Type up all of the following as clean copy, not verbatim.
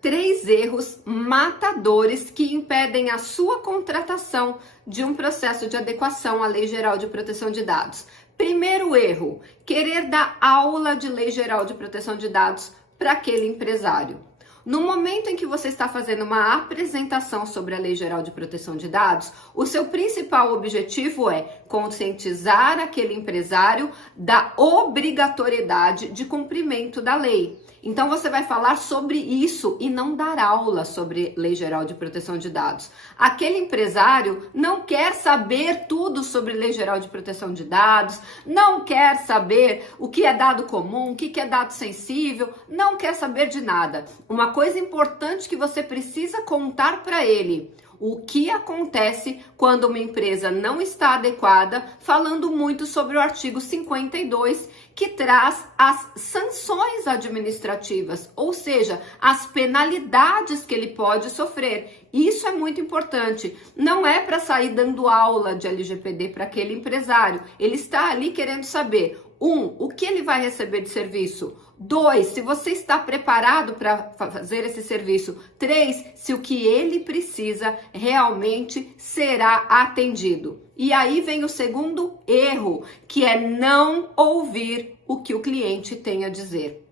3 erros matadores que impedem a sua contratação de um processo de adequação à Lei Geral de Proteção de Dados. Primeiro erro, querer dar aula de Lei Geral de Proteção de Dados para aquele empresário. No momento em que você está fazendo uma apresentação sobre a Lei Geral de Proteção de Dados, o seu principal objetivo é conscientizar aquele empresário da obrigatoriedade de cumprimento da lei. Então você vai falar sobre isso e não dar aula sobre Lei Geral de Proteção de Dados. Aquele empresário não quer saber tudo sobre Lei Geral de Proteção de Dados, não quer saber o que é dado comum, o que é dado sensível, não quer saber de nada. Uma coisa importante que você precisa contar para ele: o que acontece quando uma empresa não está adequada, falando muito sobre o artigo 52, que traz as sanções administrativas, ou seja, as penalidades que ele pode sofrer. Isso é muito importante. Não é para sair dando aula de LGPD para aquele empresário. Ele está ali querendo saber: 1, o que ele vai receber de serviço? 2, se você está preparado para fazer esse serviço. 3, se o que ele precisa realmente será atendido. E aí vem o segundo erro, que é não ouvir o que o cliente tem a dizer.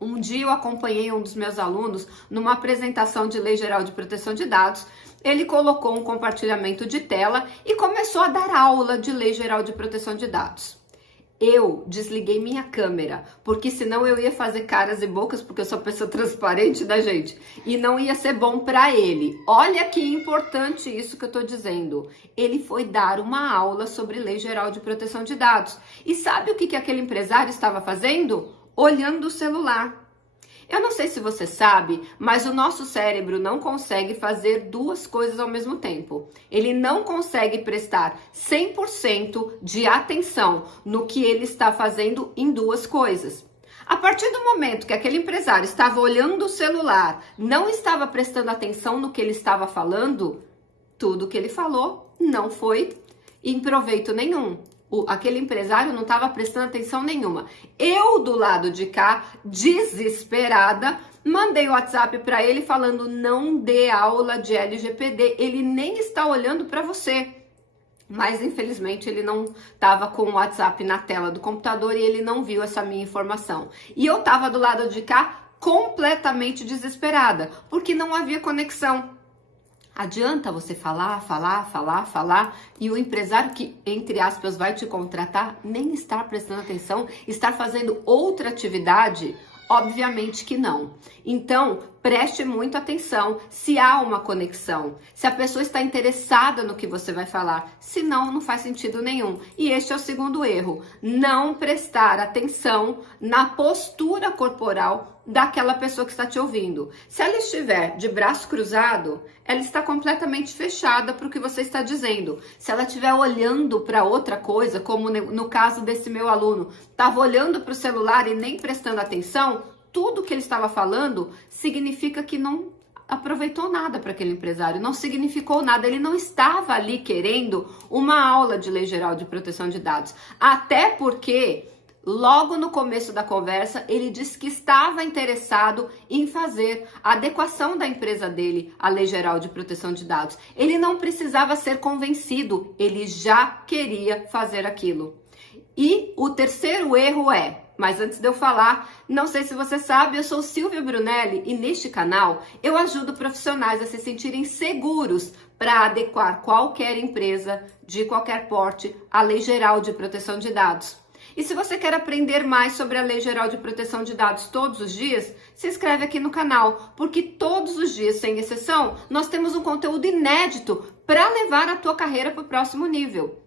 Um dia eu acompanhei um dos meus alunos numa apresentação de Lei Geral de Proteção de Dados. Ele colocou um compartilhamento de tela e começou a dar aula de Lei Geral de Proteção de Dados. Eu desliguei minha câmera, porque senão eu ia fazer caras e bocas, porque eu sou pessoa transparente da gente, e não ia ser bom para ele. Olha que importante isso que eu tô dizendo. Ele foi dar uma aula sobre Lei Geral de Proteção de Dados. E sabe o que aquele empresário estava fazendo? Olhando o celular. Eu não sei se você sabe, mas o nosso cérebro não consegue fazer 2 coisas ao mesmo tempo. Ele não consegue prestar 100% de atenção no que ele está fazendo em 2 coisas. A partir do momento que aquele empresário estava olhando o celular, não estava prestando atenção no que ele estava falando, tudo que ele falou não foi em proveito nenhum. Aquele empresário não estava prestando atenção nenhuma. Eu, do lado de cá, desesperada, mandei o WhatsApp para ele falando: não dê aula de LGPD, ele nem está olhando para você. Mas infelizmente ele não estava com o WhatsApp na tela do computador e ele não viu essa minha informação. E eu estava do lado de cá completamente desesperada, porque não havia conexão. Adianta você falar e o empresário que, entre aspas, vai te contratar nem estar prestando atenção, estar fazendo outra atividade? Obviamente que não. Então, preste muita atenção se há uma conexão, se a pessoa está interessada no que você vai falar, senão não faz sentido nenhum. E este é o segundo erro: não prestar atenção na postura corporal daquela pessoa que está te ouvindo. Se ela estiver de braço cruzado, ela está completamente fechada para o que você está dizendo. Se ela estiver olhando para outra coisa, como no caso desse meu aluno, estava olhando para o celular e nem prestando atenção, tudo que ele estava falando significa que não aproveitou nada para aquele empresário, não significou nada. Ele não estava ali querendo uma aula de Lei Geral de Proteção de Dados. Até porque logo no começo da conversa, ele disse que estava interessado em fazer a adequação da empresa dele à Lei Geral de Proteção de Dados. Ele não precisava ser convencido, ele já queria fazer aquilo. E o terceiro erro é, mas antes de eu falar, não sei se você sabe, eu sou Silvia Brunelli e neste canal eu ajudo profissionais a se sentirem seguros para adequar qualquer empresa de qualquer porte à Lei Geral de Proteção de Dados. E se você quer aprender mais sobre a Lei Geral de Proteção de Dados todos os dias, se inscreve aqui no canal, porque todos os dias, sem exceção, nós temos um conteúdo inédito para levar a tua carreira para o próximo nível.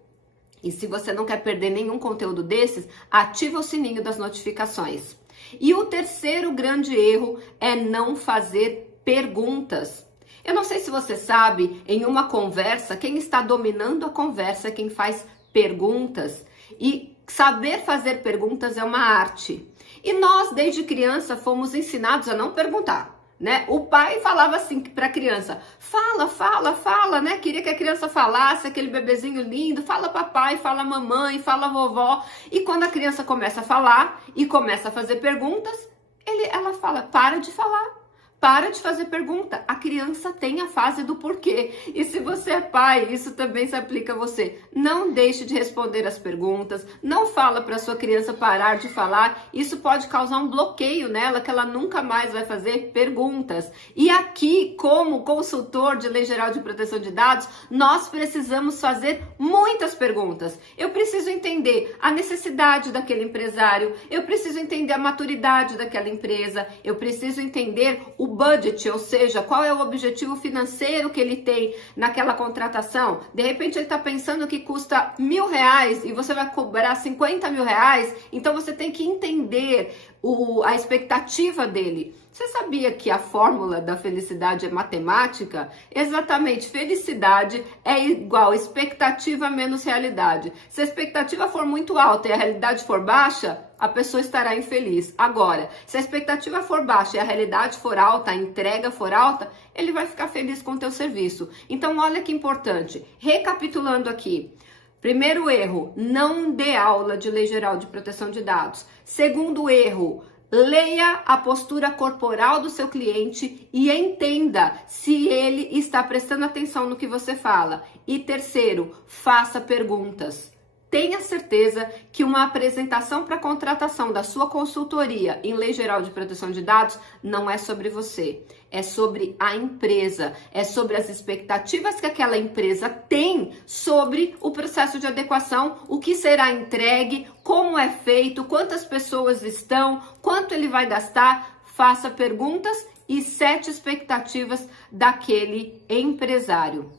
E se você não quer perder nenhum conteúdo desses, ativa o sininho das notificações. E o terceiro grande erro é não fazer perguntas. Eu não sei se você sabe, em uma conversa, quem está dominando a conversa é quem faz perguntas. E saber fazer perguntas é uma arte. E nós, desde criança, fomos ensinados a não perguntar, né? O pai falava assim para a criança: fala, né? Queria que a criança falasse, aquele bebezinho lindo, fala papai, fala mamãe, fala vovó. E quando a criança começa a falar e começa a fazer perguntas, ela fala: para de falar. Para de fazer pergunta. A criança tem a fase do porquê. E se você é pai, isso também se aplica a você. Não deixe de responder as perguntas. Não fala para sua criança parar de falar. Isso pode causar um bloqueio nela, que ela nunca mais vai fazer perguntas. E aqui, como consultor de Lei Geral de Proteção de Dados, nós precisamos fazer muitas perguntas. Eu preciso entender a necessidade daquele empresário. Eu preciso entender a maturidade daquela empresa. Eu preciso entender o budget, ou seja, qual é o objetivo financeiro que ele tem naquela contratação. De repente ele está pensando que custa R$1.000 e você vai cobrar R$50.000, então você tem que entender a expectativa dele. Você sabia que a fórmula da felicidade é matemática? Exatamente, felicidade é igual expectativa menos realidade. Se a expectativa for muito alta e a realidade for baixa, a pessoa estará infeliz. Agora, se a expectativa for baixa e a realidade for alta, a entrega for alta, ele vai ficar feliz com o teu serviço. Então, olha que importante. Recapitulando aqui. Primeiro erro, não dê aula de Lei Geral de Proteção de Dados. Segundo erro, leia a postura corporal do seu cliente e entenda se ele está prestando atenção no que você fala. E terceiro, faça perguntas. Tenha certeza que uma apresentação para contratação da sua consultoria em Lei Geral de Proteção de Dados não é sobre você, é sobre a empresa, é sobre as expectativas que aquela empresa tem sobre o processo de adequação, o que será entregue, como é feito, quantas pessoas estão, quanto ele vai gastar. Faça perguntas e sete expectativas daquele empresário.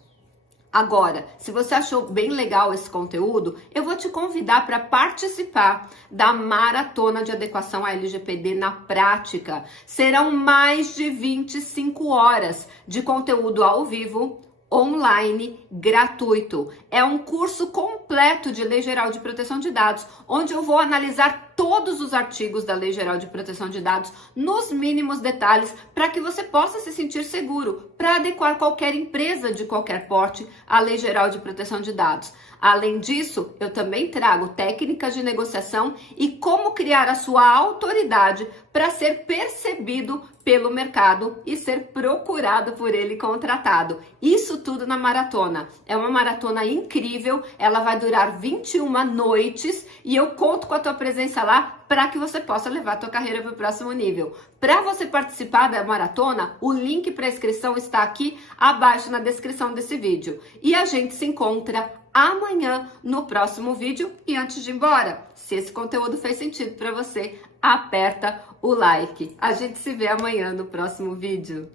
Agora, se você achou bem legal esse conteúdo, eu vou te convidar para participar da Maratona de Adequação à LGPD na prática. Serão mais de 25 horas de conteúdo ao vivo, online, gratuito. É um curso completo de Lei Geral de Proteção de Dados, onde eu vou analisar todos os artigos da Lei Geral de Proteção de Dados nos mínimos detalhes para que você possa se sentir seguro para adequar qualquer empresa de qualquer porte à Lei Geral de Proteção de Dados. Além disso, eu também trago técnicas de negociação e como criar a sua autoridade para ser percebido pelo mercado e ser procurado por ele contratado. Isso tudo na maratona. É uma maratona incrível, ela vai durar 21 noites e eu conto com a tua presença lá para que você possa levar a tua carreira para o próximo nível. Para você participar da maratona, o link para inscrição está aqui abaixo na descrição desse vídeo. E a gente se encontra amanhã no próximo vídeo. E antes de ir embora, se esse conteúdo fez sentido para você, aperta o like. A gente se vê amanhã no próximo vídeo.